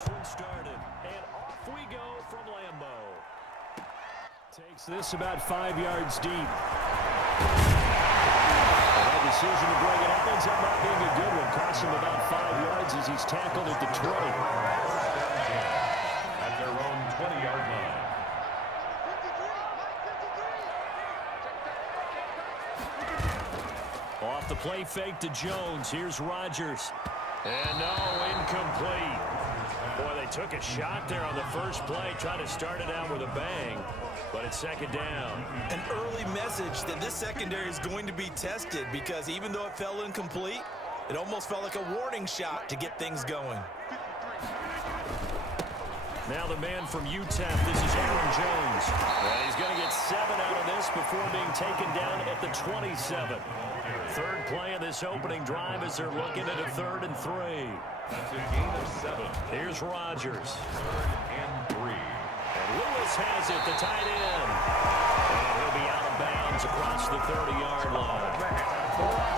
Started, and off we go from Lambeau. Takes this about 5 yards deep. That decision to bring it up ends up not being a good one. Costs him about 5 yards as he's tackled at the 20. At their own 20-yard line. Off the play fake to Jones. Here's Rodgers. And no, incomplete. Boy, they took a shot there on the first play, trying to start it out with a bang, but it's second down. An early message that this secondary is going to be tested because even though it fell incomplete, it almost felt like a warning shot to get things going. Now the man from UTEP, this is Aaron Jones. And he's going to get 7 out of this before being taken down at the 27. Third play of this opening drive as they're looking at a 3rd and 3. That's a gain of 7. Here's Rodgers. 3rd and 3. And Lewis has it, the tight end. And he'll be out of bounds across the 30-yard line.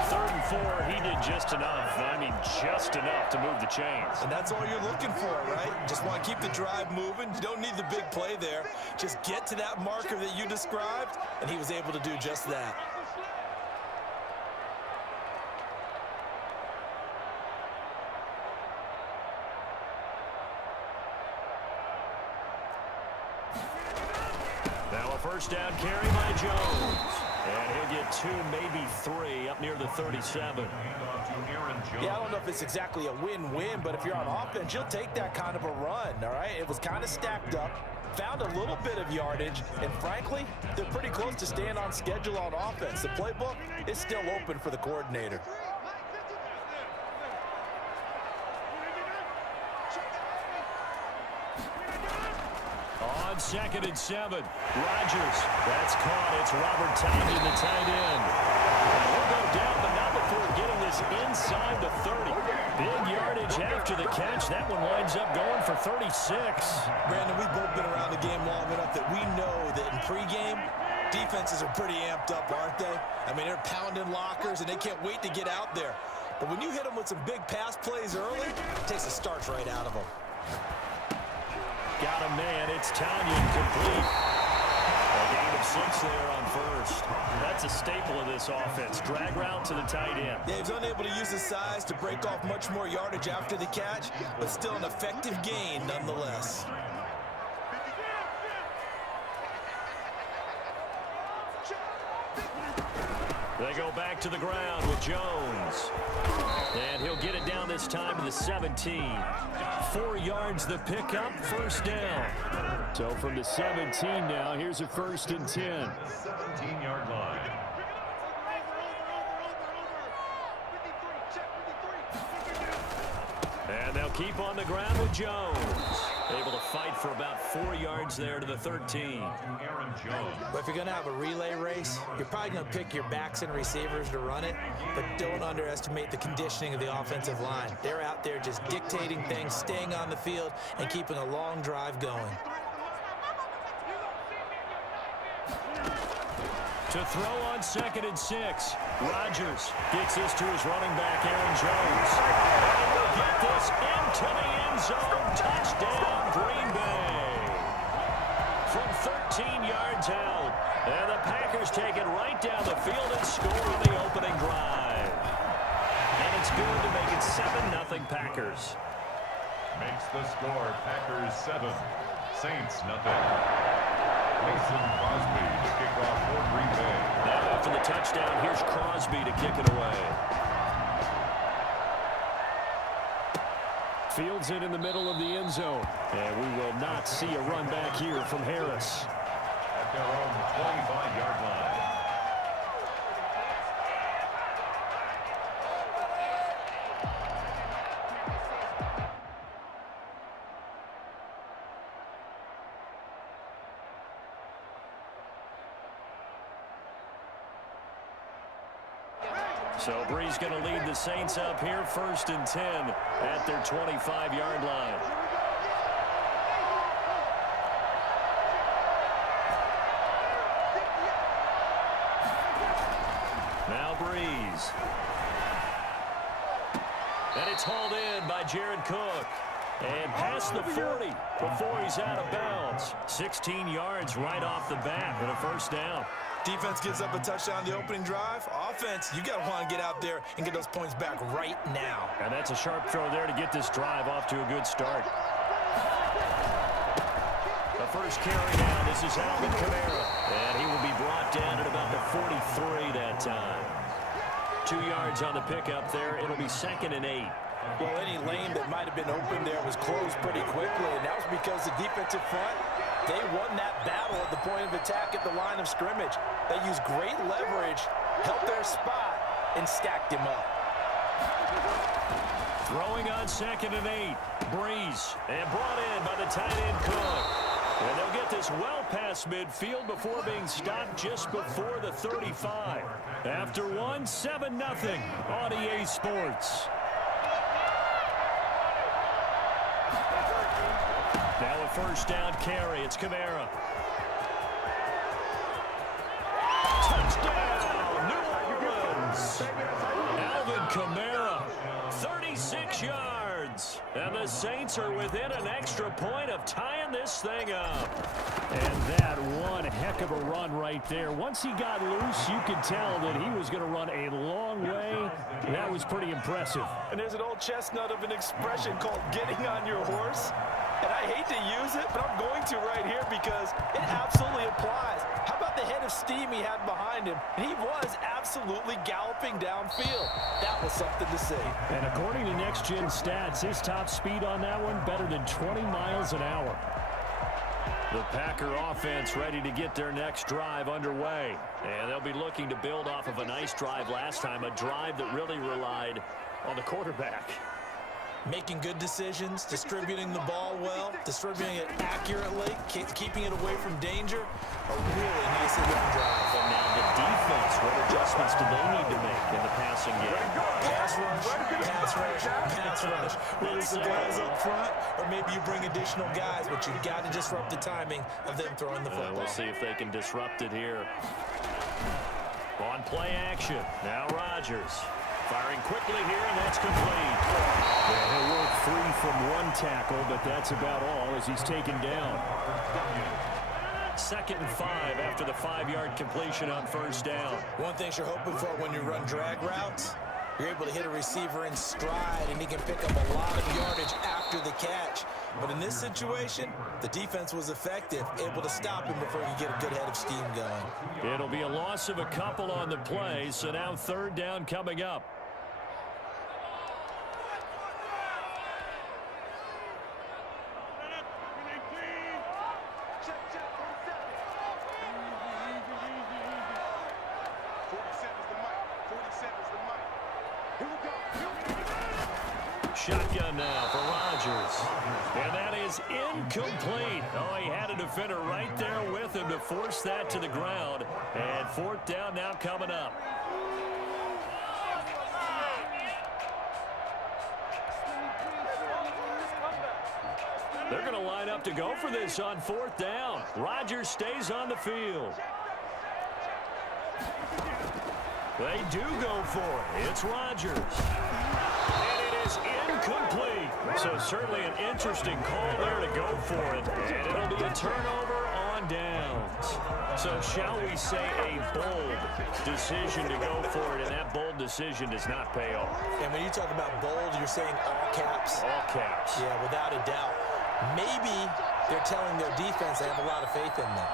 3rd and 4, he did just enough. I mean, just enough to move the chains. And that's all you're looking for, right? Just want to keep the drive moving. You don't need the big play there. Just get to that marker that you described, and he was able to do just that. Now a first down carry by Jones. And he'll get 2, maybe 3 up near the 37. Yeah, I don't know if it's exactly a win-win, but if you're on offense, you'll take that kind of a run, all right? It was kind of stacked up, found a little bit of yardage, and frankly, they're pretty close to staying on schedule on offense. The playbook is still open for the coordinator. On 2nd and 7, Rodgers. That's caught. It's Robert Tonyan, the tight end. And he'll go down, but not before getting this inside the 30. Big yardage after the catch. That one winds up going for 36. Brandon, we've both been around the game long enough that we know that in pregame, defenses are pretty amped up, aren't they? I mean, they're pounding lockers, and they can't wait to get out there. But when you hit them with some big pass plays early, it takes the starch right out of them. Got a man. It's Tonyan complete. A gain of 6 there on first. That's a staple of this offense. Drag route to the tight end. Yeah, he's unable to use his size to break off much more yardage after the catch, but still an effective gain nonetheless. They go back to the ground with Jones. And he'll get it down this time to the 17. 4 yards the pickup, first down. So from the 17 now, here's a 1st and 10. 17-yard line. And they'll keep on the ground with Jones. Able to fight for about 4 yards there to the 13. But if you're going to have a relay race, you're probably going to pick your backs and receivers to run it, but don't underestimate the conditioning of the offensive line. They're out there just dictating things, staying on the field, and keeping a long drive going. To throw on 2nd and 6. Rodgers gets this to his running back, Aaron Jones. And will get this into the end zone. Touchdown, Green Bay. From 13 yards out. And the Packers take it right down the field and score on the opening drive. And it's good to make it 7-0 Packers. Makes the score Packers 7, Saints nothing. Mason Crosby to kick off for Green Bay. Now after the touchdown, here's Crosby to kick it away. Fields it in the middle of the end zone. And we will not see a run back here from Harris. At their own 25-yard line. So Brees going to lead the Saints up here, 1st and 10 at their 25-yard line. Now Brees. And it's hauled in by Jared Cook. And past the 40 before he's out of bounds. 16 yards right off the bat and a first down. Defense gives up a touchdown the opening drive. Offense, you got to want to get out there and get those points back right now. And that's a sharp throw there to get this drive off to a good start. The first carry down. This is Alvin Kamara. And he will be brought down at about the 43 that time. 2 yards on the pickup there. It'll be 2nd and 8. Well, any lane that might have been open there was closed pretty quickly, and that was because the defensive front, they won that battle at the point of attack at the line of scrimmage. They used great leverage, held their spot, and stacked him up. Throwing on 2nd and 8. Breeze, and brought in by the tight end Cook. And they'll get this well past midfield before being stopped just before the 35. After one, 7-0 on EA Sports. Now a first down carry. It's Kamara. Touchdown, New Orleans. Alvin Kamara, 36 yards. And the Saints are within an extra point of tying this thing up. And that one heck of a run right there. Once he got loose, you could tell that he was going to run a long way. That was pretty impressive. And there's an old chestnut of an expression called getting on your horse. And I hate to use it, but I'm going to right here because it absolutely applies. How about the head of steam he had behind him? He was absolutely galloping downfield. That was something to see. And according to Next Gen Stats, his top speed on that one better than 20 miles an hour. The Packer offense ready to get their next drive underway. And they'll be looking to build off of a nice drive last time, a drive that really relied on the quarterback. Making good decisions, distributing the ball well, distributing it accurately, keeping it away from danger. A really nicely done drive. And now the defense, what adjustments do they need to make in the passing game? Pass rush, pass rush, pass rush. Whether it's the guys up front or maybe you bring additional guys, but you've got to disrupt the timing of them throwing the football. We'll see if they can disrupt it here. On play action, now Rodgers. Firing quickly here, and that's complete. Yeah, he'll work free from one tackle, but that's about all as he's taken down. 2nd and 5 after the 5-yard completion on first down. One thing you're hoping for when you run drag routes, you're able to hit a receiver in stride, and he can pick up a lot of yardage after the catch. But in this situation, the defense was effective, able to stop him before he could get a good head of steam going. It'll be a loss of a couple on the play, so now 3rd down coming up. Shotgun now for Rodgers. And that is incomplete. Oh, he had a defender right there with him to force that to the ground. And 4th down now coming up. They're going to line up to go for this on 4th down. Rodgers stays on the field. They do go for it. It's Rodgers. And it is incomplete. So certainly an interesting call there to go for it. And it'll be a turnover on downs. So shall we say a bold decision to go for it, and that bold decision does not pay off. And when you talk about bold, you're saying all caps? All caps. Yeah, without a doubt. Maybe they're telling their defense they have a lot of faith in them.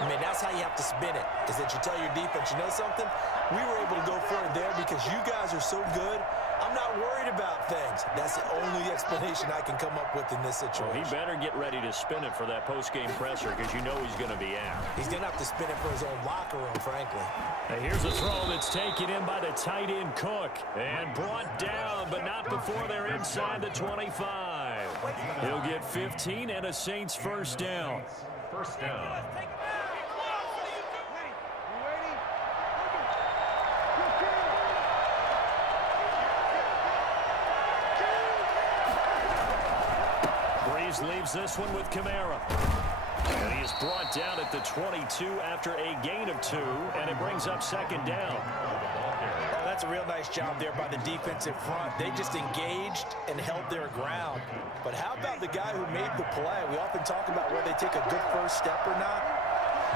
I mean, that's how you have to spin it, is that you tell your defense, you know something? We were able to go for it there because you guys are so good. I'm not worried about things. That's the only explanation I can come up with in this situation. Well, he better get ready to spin it for that post-game presser because you know he's going to be out. He's going to have to spin it for his own locker room, frankly. Now here's a throw that's taken in by the tight end Cook and brought down, but not before they're inside the 25. He'll get 15 and a Saints first down. First down. Leaves this one with Kamara. And he is brought down at the 22 after a gain of 2, and it brings up 2nd down. Oh, that's a real nice job there by the defensive front. They just engaged and held their ground. But how about the guy who made the play? We often talk about whether they take a good first step or not.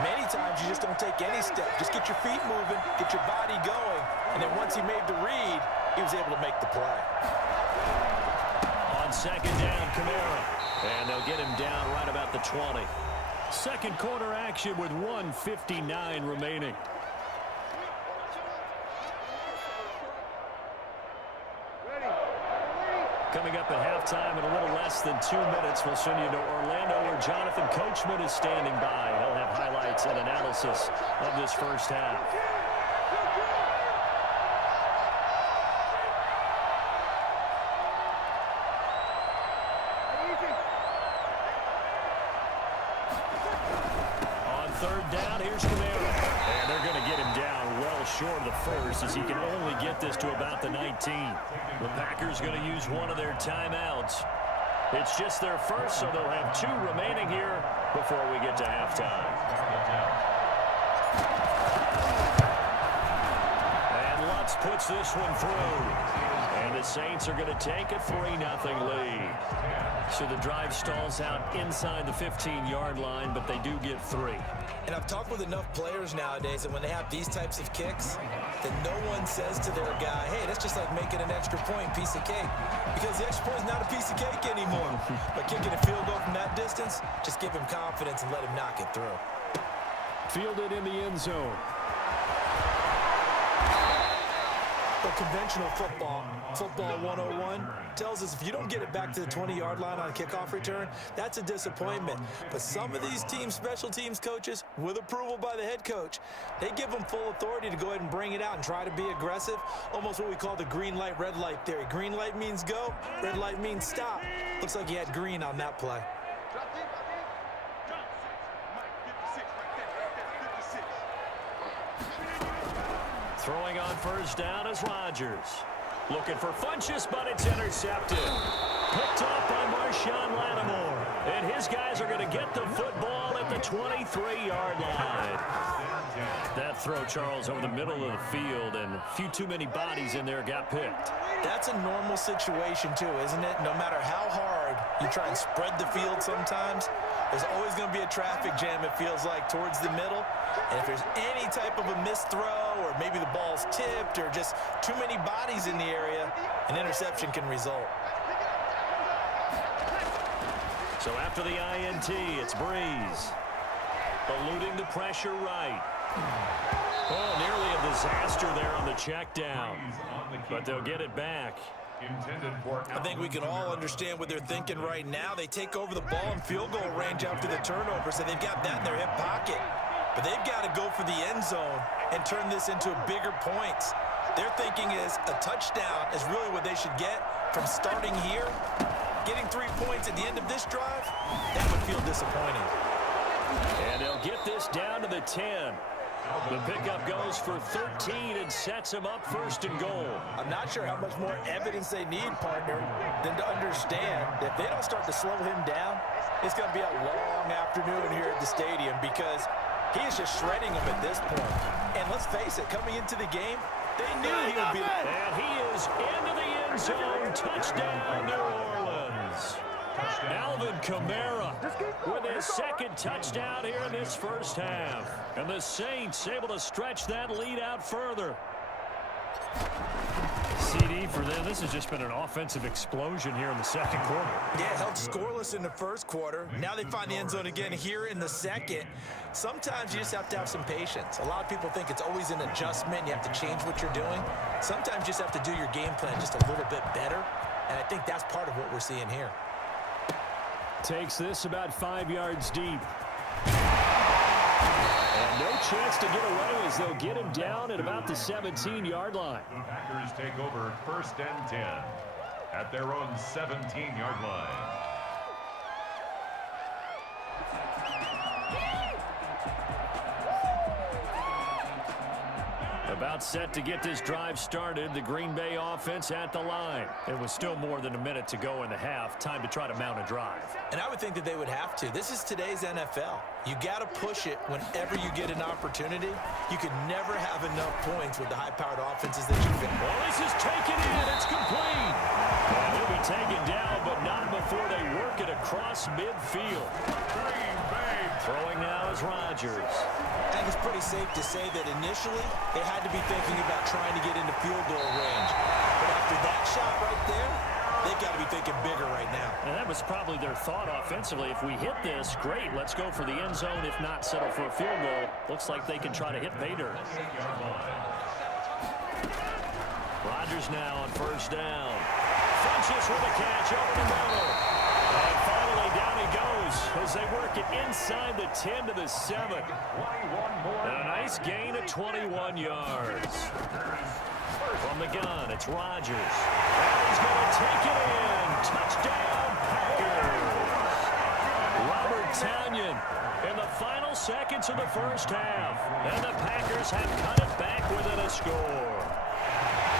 Many times you just don't take any step. Just get your feet moving, get your body going, and then once he made the read, he was able to make the play. On second down, Kamara. And they'll get him down right about the 20. Second quarter action with 1:59 remaining. Coming up at halftime in a little less than 2 minutes, we'll send you to Orlando where Jonathan Coachman is standing by. He'll have highlights and analysis of this first half. On third down, here's Kamara. And they're going to get him down well short of the first as he can only get this to about the 19. The Packers going to use one of their timeouts. It's just their first, so they'll have 2 remaining here before we get to halftime. And Lutz puts this one through. And the Saints are going to take a 3-0 lead. So the drive stalls out inside the 15-yard line, but they do get 3. And I've talked with enough players nowadays that when they have these types of kicks, that no one says to their guy, hey, that's just like making an extra point, piece of cake. Because the extra point is not a piece of cake anymore. But kicking a field goal from that distance, just give him confidence and let him knock it through. Fielded in the end zone. But conventional football 101, tells us if you don't get it back to the 20-yard line on a kickoff return, that's a disappointment. But some of these teams, special teams coaches, with approval by the head coach, they give them full authority to go ahead and bring it out and try to be aggressive, almost what we call the green light, red light theory. Green light means go, red light means stop. Looks like he had green on that play. Throwing on first down is Rodgers. Looking for Funchess, but it's intercepted. Picked up by Marshawn Lattimore. And his guys are going to get the football at the 23-yard line. That throw, Charles, over the middle of the field, and a few too many bodies in there got picked. That's a normal situation, too, isn't it? No matter how hard you try and spread the field sometimes, there's always going to be a traffic jam, it feels like, towards the middle. And if there's any type of a missed throw or maybe the ball's tipped or just too many bodies in the area, an interception can result. So after the INT, it's Breeze. Eluding the pressure right. Oh, nearly a disaster there on the check down. But they'll get it back. I think we can all understand what they're thinking right now. They take over the ball in field goal range after the turnover, so they've got that in their hip pocket. But they've got to go for the end zone and turn this into bigger points. Their thinking is a touchdown is really what they should get from starting here. Getting 3 points at the end of this drive, that would feel disappointing. And they'll get this down to the 10. The pickup goes for 13 and sets him up first and goal. I'm not sure how much more evidence they need, partner, than to understand that if they don't start to slow him down, it's going to be a long afternoon here at the stadium because he is just shredding them at this point. And let's face it, coming into the game, they knew he would be there. And he is into the end zone. Touchdown, New Orleans. Alvin Kamara with his second touchdown here in this first half. And the Saints able to stretch that lead out further. CD for them. This has just been an offensive explosion here in the second quarter. Yeah, held scoreless in the first quarter. Now they find the end zone again here in the second. Sometimes you just have to have some patience. A lot of people think it's always an adjustment. You have to change what you're doing. Sometimes you just have to do your game plan just a little bit better. And I think that's part of what we're seeing here. Takes this about 5 yards deep. And no chance to get away as they'll get him down at about the 17-yard line. The Packers take over first and 10 at their own 17-yard line. About about set to get this drive started. The Green Bay offense at the line. It was still more than a minute to go in the half. Time to try to mount a drive. And I would think that they would have to. This is today's NFL. You got to push it whenever you get an opportunity. You can never have enough points with the high-powered offenses that you face. Well, this is taken in. It's complete. And he'll be taken down, but not before they work it across midfield. Green Bay. Throwing now is Rodgers. I think it's pretty safe to say that initially they had to be thinking about trying to get into field goal range. But after that shot right there, they've got to be thinking bigger right now. And that was probably their thought offensively. If we hit this, great. Let's go for the end zone. If not, settle for a field goal. Looks like they can try to hit pay dirt. Rodgers now on first down. Funches with a catch over the middle. And finally down he goes as they work it inside the 10 to the 7. And a nice gain of 21 yards. From the gun, it's Rodgers. And he's going to take it in. Touchdown, Packers. Robert Tonyan in the final seconds of the first half. And the Packers have cut it back within a score.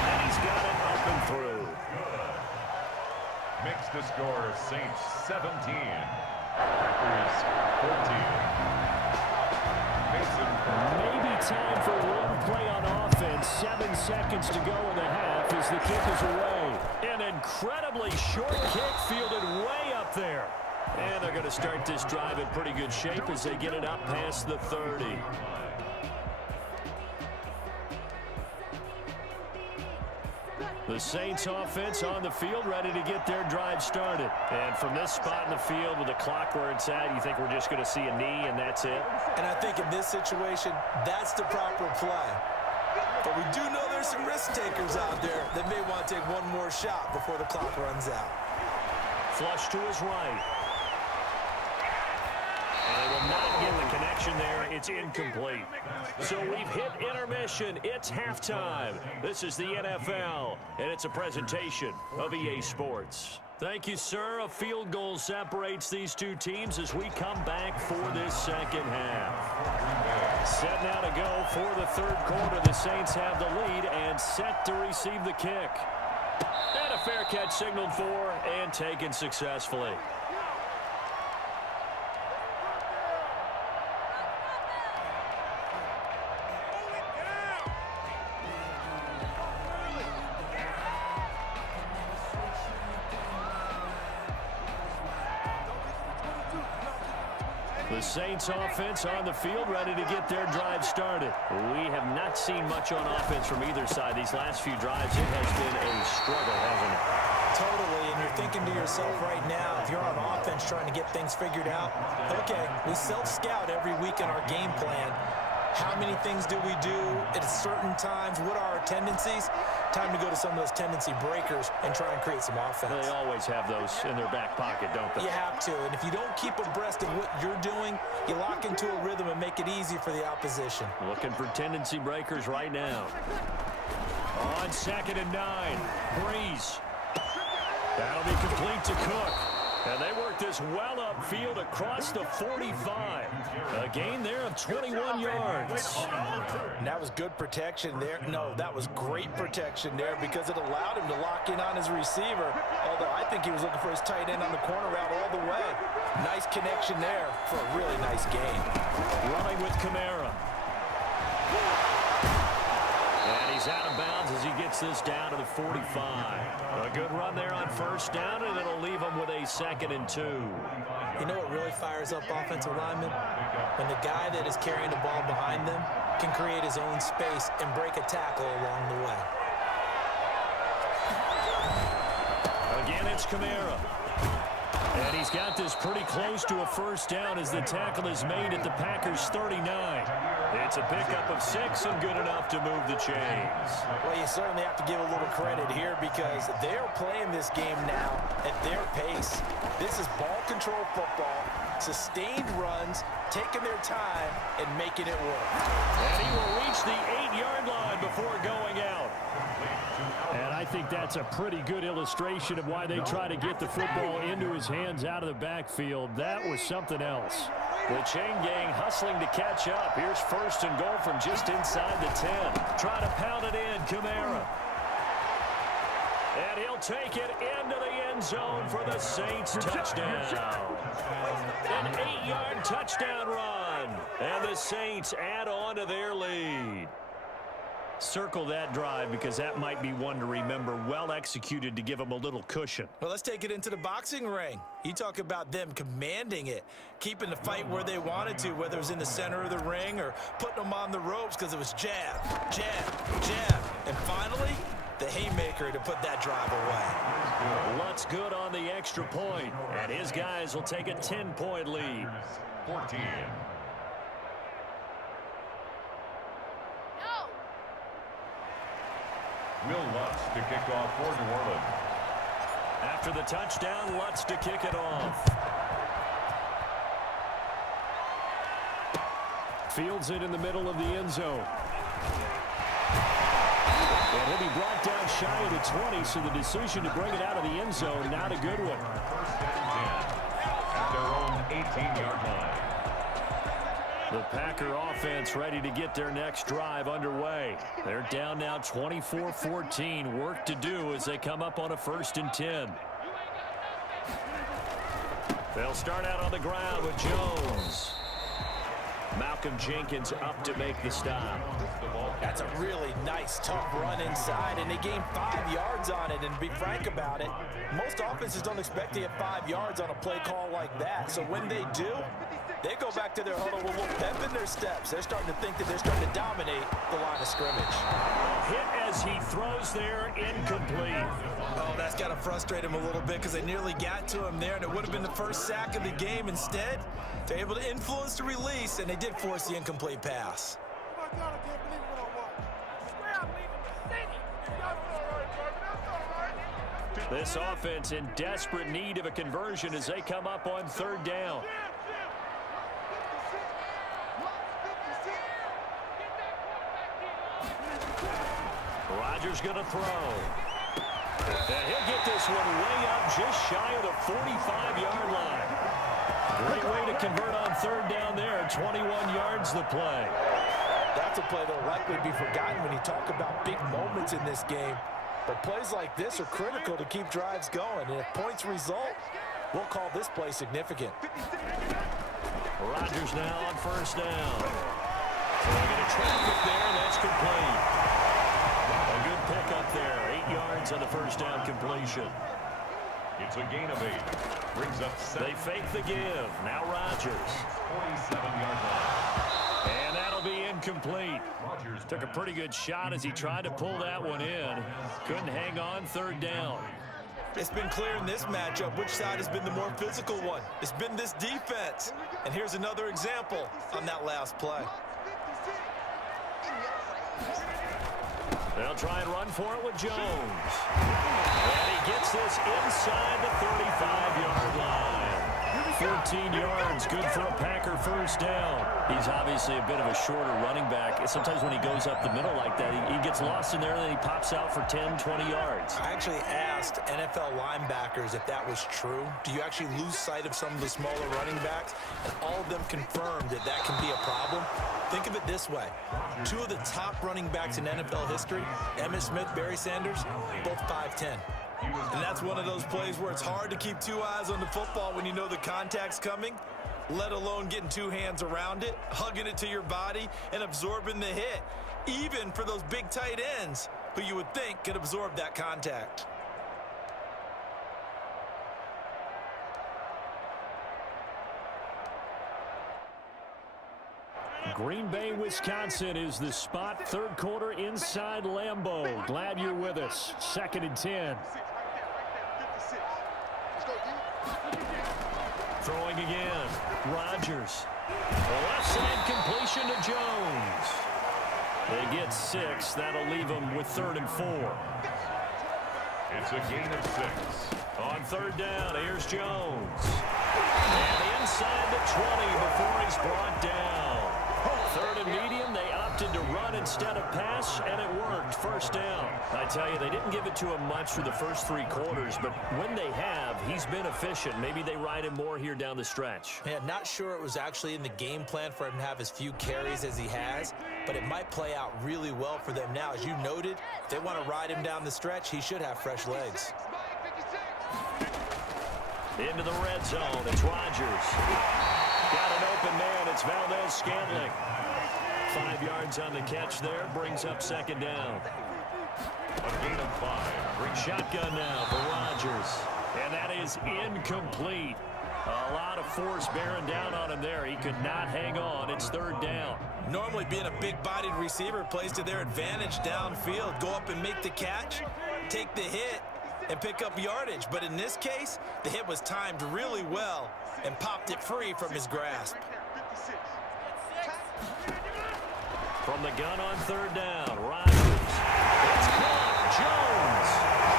And he's got it up and through. Makes the score Saints 17. Packers 14. Mason. Maybe time for one play on offense. 7 seconds to go in the half as the kick is away. An incredibly short kick fielded way up there. And they're going to start this drive in pretty good shape as they get it up past the 30. The Saints offense on the field ready to get their drive started. And from this spot in the field with the clock where it's at, you think we're just going to see a knee and that's it? And I think in this situation, that's the proper play. But we do know there's some risk takers out there that may want to take one more shot before the clock runs out. Flush to his right. And they will not get the connection there. It's incomplete. So we've hit intermission. It's halftime. This is the NFL, and it's a presentation of EA Sports. Thank you, sir. A field goal separates these two teams as we come back for this second half. Set now to go for the third quarter. The Saints have the lead and set to receive the kick. And a fair catch signaled for and taken successfully. The Saints offense on the field ready to get their drive started. We have not seen much on offense from either side. These last few drives, it has been a struggle, hasn't it? Totally, and you're thinking to yourself right now, if you're on offense trying to get things figured out, okay, we self-scout every week in our game plan. How many things do we do at certain times? What are our tendencies? Time to go to some of those tendency breakers and try and create some offense. They always have those in their back pocket, don't they? You have to, and if you don't keep abreast of what you're doing, you lock into a rhythm and make it easy for the opposition. Looking for tendency breakers right now. On 2nd and 9, Breeze. That'll be complete to Cook. And they work this well upfield across the 45. A gain there of 21 yards. And that was good protection there. No, that was great protection there because it allowed him to lock in on his receiver. Although I think he was looking for his tight end on the corner route all the way. Nice connection there for a really nice gain. Running with Kamara. And he's out of bounds as he gets this down to the 45. A good run there on first down, and it'll leave him with a 2nd and 2. You know what really fires up offensive linemen? When the guy that is carrying the ball behind them can create his own space and break a tackle along the way. Again, it's Kamara. And he's got this pretty close to a first down as the tackle is made at the Packers' 39. It's a pickup of 6 and good enough to move the chains. Well, you certainly have to give a little credit here because they're playing this game now at their pace. This is ball control football. sustained runs, taking their time, and making it work. And he will reach the 8-yard line before going out. And I think that's a pretty good illustration of why they try to get the football into his hands out of the backfield. That was something else. The chain gang hustling to catch up. Here's 1st and goal from just inside the 10. Try to pound it in, Kamara. And he'll take it into the end zone for the Saints touchdown. An 8-yard touchdown run. And the Saints add on to their lead. Circle that drive because that might be one to remember. Well executed to give them a little cushion. Well, let's take it into the boxing ring. You talk about them commanding it, keeping the fight where they wanted to, whether it was in the center of the ring or putting them on the ropes because it was jab, jab, jab. And finally, the haymaker to put that drive away. Lutz good on the extra point, and his guys will take a 10-point lead. 14. Will Lutz to kick off for New Orleans. After the touchdown, Lutz to kick it off. Fields it in the middle of the end zone. And he'll be brought down shy of the 20, so the decision to bring it out of the end zone, not a good one. 1st and 10 at their own 18-yard line. The Packer offense ready to get their next drive underway. They're down now 24-14. Work to do as they come up on a 1st and 10. They'll start out on the ground with Jones. Malcolm Jenkins up to make the stop. That's a really nice, tough run inside, and they gained 5 yards on it. And to be frank about it, most offenses don't expect to get 5 yards on a play call like that. So when they do, they go back to their huddle with a little pep in their steps. They're starting to think that they're starting to dominate the line of scrimmage. Hit as he throws there, incomplete. Oh, that's got to frustrate him a little bit because they nearly got to him there, and it would have been the first sack of the game. Instead, they're able to influence the release, and they did force the incomplete pass. This offense in desperate need of a conversion as they come up on 3rd down. Rodgers going to throw. And he'll get this one way up just shy of the 45-yard line. Great way to convert on 3rd down there. 21 yards the play. That's a play that will likely be forgotten when you talk about big moments in this game. But plays like this are critical to keep drives going. And if points result, we'll call this play significant. Rodgers now on 1st down. Throwing into traffic there, and that's complete. A good pickup there. 8 yards on the 1st down completion. It's a gain of 8. Brings up 7. They fake the give. Now Rodgers. 47-yard line. And that'll be incomplete. Rodgers Took a pretty good shot as he tried to pull that one in. Couldn't hang on 3rd down. It's been clear in this matchup which side has been the more physical one. It's been this defense. And here's another example on that last play. They'll try and run for it with Jones. And he gets this inside the 35-yard line. 14 yards, good for a Packer 1st down. He's obviously a bit of a shorter running back. Sometimes when he goes up the middle like that, he gets lost in there and then he pops out for 10, 20 yards. I actually asked NFL linebackers if that was true. Do you actually lose sight of some of the smaller running backs? And all of them confirmed that that can be a problem. Think of it this way. 2 of the top running backs in NFL history, Emmitt Smith, Barry Sanders, both 5'10". And that's one of those plays where it's hard to keep 2 eyes on the football when you know the contact's coming, let alone getting 2 hands around it, hugging it to your body, and absorbing the hit, even for those big tight ends who you would think could absorb that contact. Green Bay, Wisconsin is the spot. 3rd quarter inside Lambeau. Glad you're with us. 2nd and 10. Throwing again. Rodgers. Left side completion to Jones. They get 6. That'll leave them with 3rd and 4. It's a gain of 6. On 3rd down, here's Jones. And inside is brought down. Third and medium, they opted to run instead of pass, and it worked. First down. I tell you, they didn't give it to him much for the first 3 quarters, but when they have, he's been efficient. Maybe they ride him more here down the stretch. Yeah, not sure it was actually in the game plan for him to have as few carries as he has, but it might play out really well for them now. As you noted, if they want to ride him down the stretch, he should have fresh legs. Into the red zone, it's Rodgers. Got an open man, it's Valdes-Scantling. 5 yards on the catch there, brings up second down. A gain of 5. Shotgun now for Rodgers. And that is incomplete. A lot of force bearing down on him there. He could not hang on. It's third down. Normally being a big-bodied receiver plays to their advantage downfield. Go up and make the catch, take the hit, and pick up yardage. But in this case, the hit was timed really well and popped it free from his grasp. From the gun on third down, Rodgers. It's caught. Jones.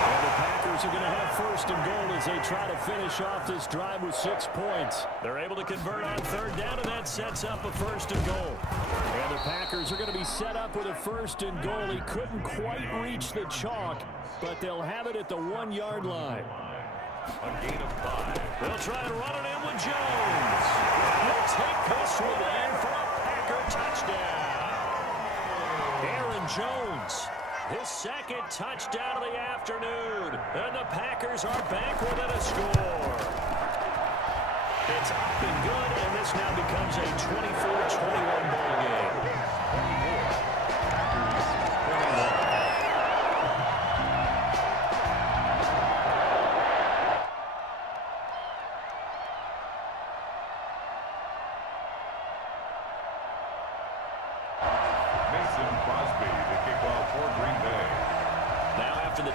And the Packers are going to have first and goal as they try to finish off this drive with 6 points. They're able to convert on third down, and that sets up a first and goal. And the Packers are going to be set up with a first and goal. He couldn't quite reach the chalk, but they'll have it at the 1-yard line. A gain of 5. They'll try to run it in with Jones. He'll take this one in for a Packer touchdown. Aaron Jones, his second touchdown of the afternoon. And the Packers are back within a score. It's up and good, and this now becomes a 24-21 ball game.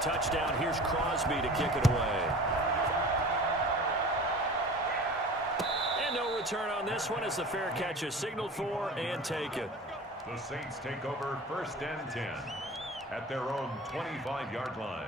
Touchdown, here's Crosby to kick it away. And no return on this one as the fair catch is signaled for and taken. The Saints take over first and 10 at their own 25-yard line.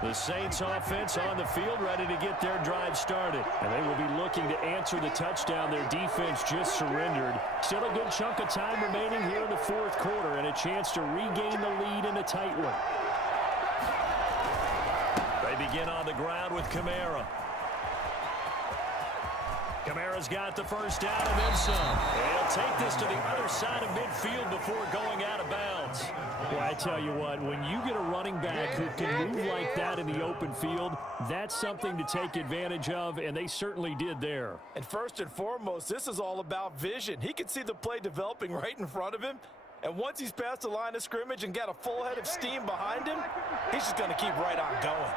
The Saints offense on the field ready to get their drive started. And they will be looking to answer the touchdown their defense just surrendered. Still a good chunk of time remaining here in the fourth quarter and a chance to regain the lead in a tight one. They begin on the ground with Kamara. Kamara's got the first down and then some. They'll take this to the other side of midfield before going out of bounds. Well, I tell you what, when you get a running back who can move like that in the open field, that's something to take advantage of, and they certainly did there. And first and foremost, this is all about vision. He can see the play developing right in front of him, and once he's past the line of scrimmage and got a full head of steam behind him, he's just going to keep right on going.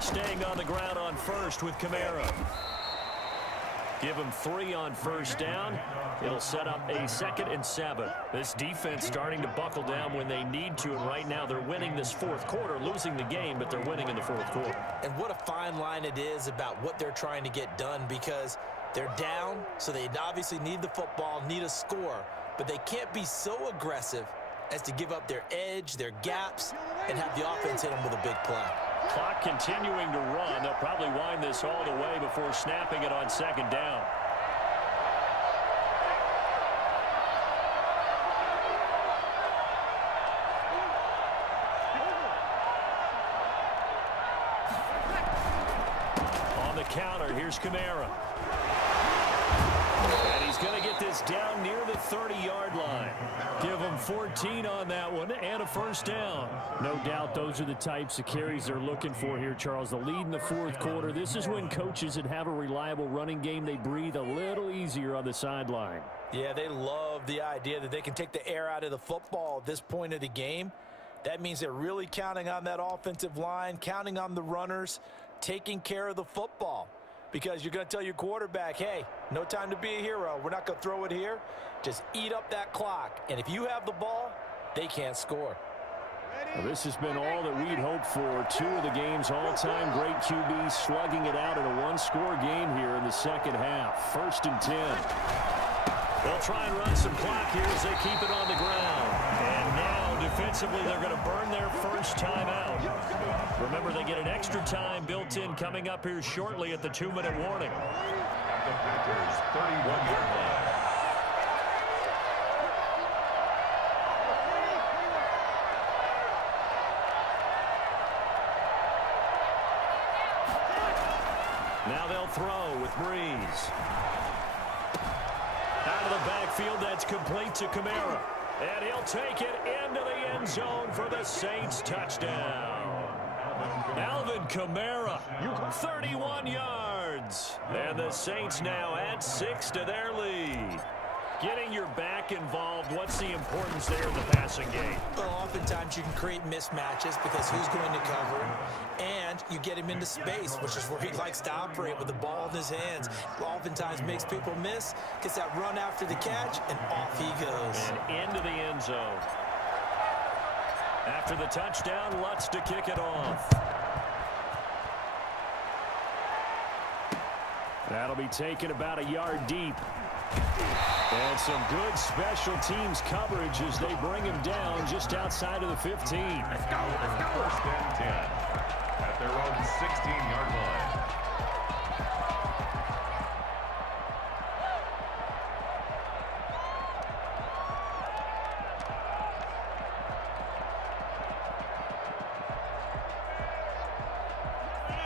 Staying on the ground on first with Kamara. Give him 3 on first down. It'll set up a 2nd and 7. This defense starting to buckle down when they need to, and right now they're winning this fourth quarter, losing the game, but they're winning in the fourth quarter. And what a fine line it is about what they're trying to get done, because they're down, so they obviously need the football, need a score, but they can't be so aggressive as to give up their edge, their gaps, and have the offense hit them with a big play. Clock continuing to run. They'll probably wind this all the way before snapping it on second down. On the counter, here's Kamara. And he's going to get this down near the 30-yard line. Give him 14 on that one and a first down. No doubt those are the types of carries they're looking for here, Charles. The lead in the fourth quarter. This is when coaches that have a reliable running game, they breathe a little easier on the sideline. Yeah, they love the idea that they can take the air out of the football at this point of the game. That means they're really counting on that offensive line, counting on the runners, taking care of the football. because you're going to tell your quarterback, hey, no time to be a hero. We're not going to throw it here. Just eat up that clock. And if you have the ball, they can't score. Well, this has been all that we'd hoped for. Two of the game's all-time great QBs slugging it out in a one-score game here in the second half. 1st and 10. They'll try and run some clock here as they keep it on the ground. And now, defensively, they're going to burn their first timeout. Remember, they get an extra time built in coming up here shortly at the 2-minute warning. At the Packers' 31-yard line. Now they'll throw with Breeze. Out of the backfield, that's complete to Kamara. And he'll take it into the end zone for the Saints touchdown. Alvin Kamara, 31 yards. And the Saints now add 6 to their lead. Getting your back involved, what's the importance there in the passing game? Well, oftentimes you can create mismatches because who's going to cover him, and you get him into space, which is where he likes to operate with the ball in his hands. Oftentimes makes people miss, gets that run after the catch, and off he goes. And into the end zone. After the touchdown, Lutz to kick it off. That'll be taken about a yard deep. And some good special teams coverage as they bring him down just outside of the 15. Let's go. 1st and 10 at their own 16-yard line.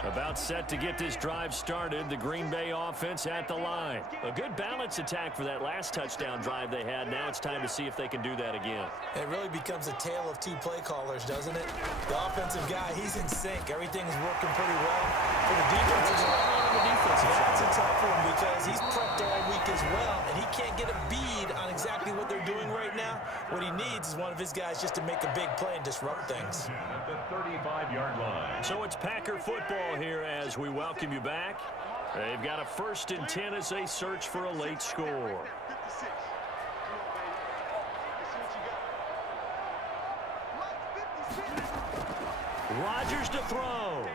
About set to get this drive started. The Green Bay offense at the line. A good balance attack for that last touchdown drive they had. Now it's time to see if they can do that again. It really becomes a tale of two play callers, doesn't it? The offensive guy, he's in sync. Everything's working pretty well. For the defensive side, that's a tough one because he's prepped all week as well, and he can't get a bead on exactly what they're doing right now. What he needs is one of his guys just to make a big play and disrupt things. At the 35-yard line. So it's Packer football here as we welcome you back. They've got a 1st and 10 as they search for a late score. Rodgers to throw.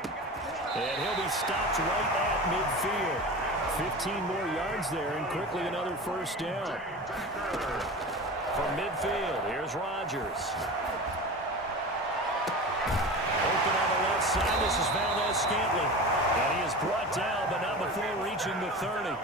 And he'll be stopped right at midfield. 15 more yards there and quickly another 1st down. From midfield, here's Rodgers. Open on the left side, this is Valdez-Scantling. And he is brought down, but not before reaching the 30.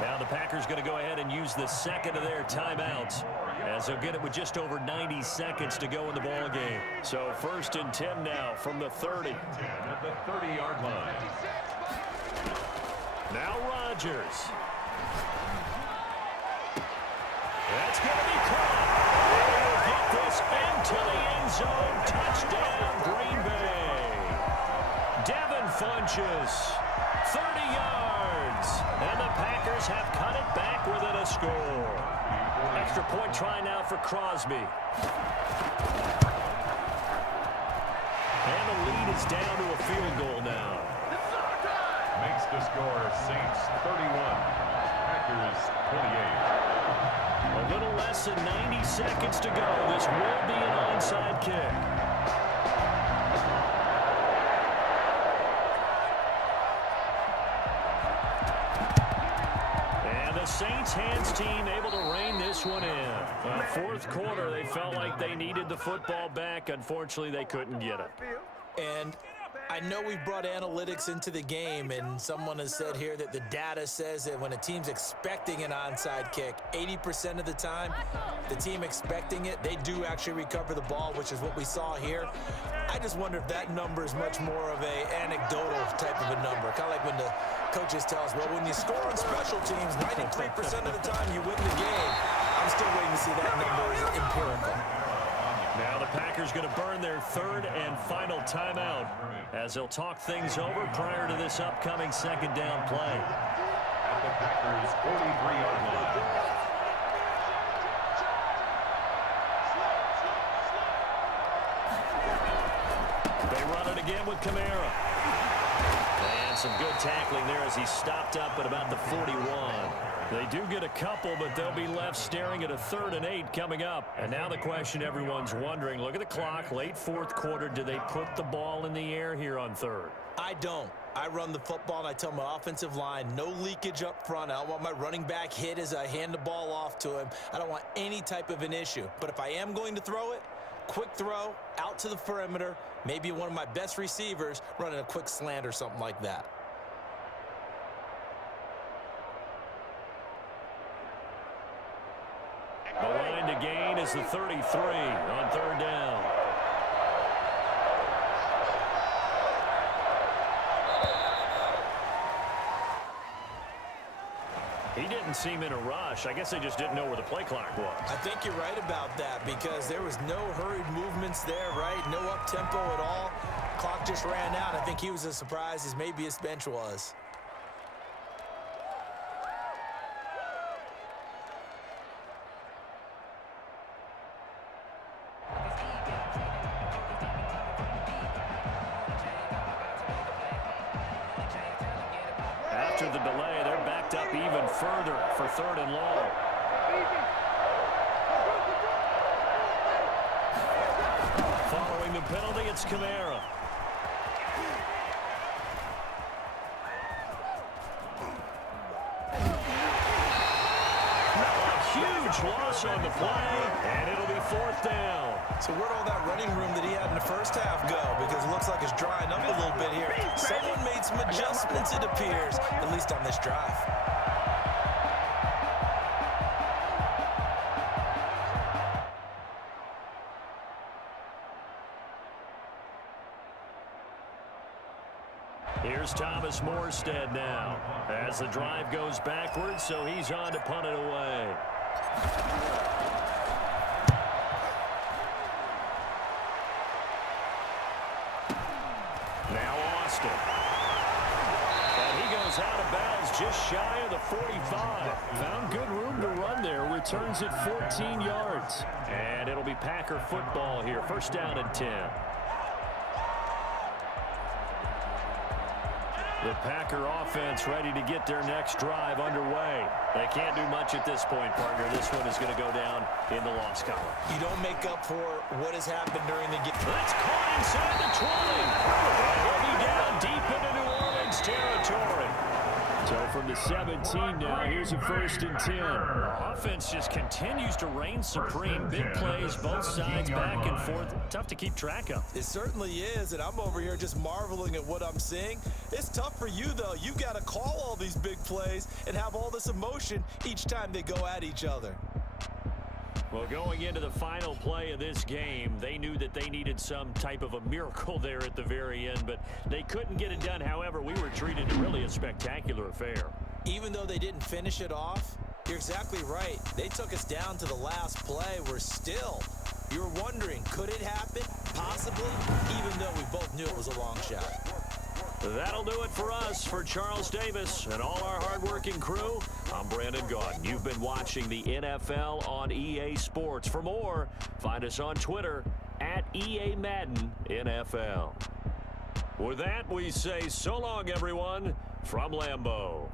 Now the Packers going to go ahead and use the second of their timeouts, as they'll get it with just over 90 seconds to go in the ball game. So 1st and 10 now from the 30. At the 30-yard line. Now Rodgers. That's going to be caught. They will get this into the end zone. Touchdown, Green Bay. Devin Funchess, 30 yards. And the Packers have cut it back within a score. Extra point try now for Crosby. And the lead is down to a field goal now. Makes the score Saints 31, Packers 28. A little less than 90 seconds to go. This will be an onside kick. And the Saints hands team able to rein this one in. 4th quarter, they felt like they needed the football back. Unfortunately, they couldn't get it. And I know we've brought analytics into the game, and someone has said here that the data says that when a team's expecting an onside kick, 80% of the time, the team expecting it, they do actually recover the ball, which is what we saw here. I just wonder if that number is much more of a anecdotal type of a number. Kind of like when the coaches tell us, well, when you score on special teams, 93% of the time you win the game. I'm still waiting to see that number is empirical. Now the Packers going to burn their 3rd and final timeout as they'll talk things over prior to this upcoming 2nd down play. At the Packers' 43-yard line. They run it again with Kamara. And some good tackling there as he stopped up at about the 41. They do get a couple, but they'll be left staring at a 3rd and 8 coming up. And now the question everyone's wondering, look at the clock, late 4th quarter, do they put the ball in the air here on 3rd? I don't. I run the football, and I tell my offensive line, no leakage up front. I don't want my running back hit as I hand the ball off to him. I don't want any type of an issue. But if I am going to throw it, quick throw, out to the perimeter, maybe one of my best receivers running a quick slant or something like that. The line to gain is the 33 on 3rd down. He didn't seem in a rush. I guess they just didn't know where the play clock was. I think you're right about that because there was no hurried movements there, right? No up-tempo at all. Clock just ran out. I think he was as surprised as maybe his bench was. After the delay, they're backed up even further for 3rd and long. Following the penalty, it's Kamara. A huge loss on the play, and it'll be 4th down. So where'd all that running room that he had in the first half go? Because it looks like it's drying up a little bit here. Someone made some adjustments, it appears, at least on this drive. Here's Thomas Morstead now as the drive goes backwards, so he's on to punt it away. Now Austin. And he goes out of bounds just shy of the 45. Found good room to run there. Returns it 14 yards. And it'll be Packer football here. 1st down and 10. The Packer offense ready to get their next drive underway. They can't do much at this point, partner. This one is going to go down in the loss column. You don't make up for what has happened during the game. That's caught inside the 20. He'll be down deep into New Orleans territory. So from the 17 now, here's a 1st and 10. Offense just continues to reign supreme. Big plays, both sides back and forth. Tough to keep track of. It certainly is, and I'm over here just marveling at what I'm seeing. It's tough for you, though. You've got to call all these big plays and have all this emotion each time they go at each other. Well, going into the final play of this game, they knew that they needed some type of a miracle there at the very end, but they couldn't get it done. However, we were treated to really a spectacular affair. Even though they didn't finish it off, you're exactly right. They took us down to the last play. You were wondering, could it happen? Possibly, even though we both knew it was a long shot. That'll do it for us. For Charles Davis and all our hardworking crew, I'm Brandon Gaudin. You've been watching the NFL on EA Sports. For more, find us on Twitter at EA Madden NFL. With that, we say so long, everyone, from Lambeau.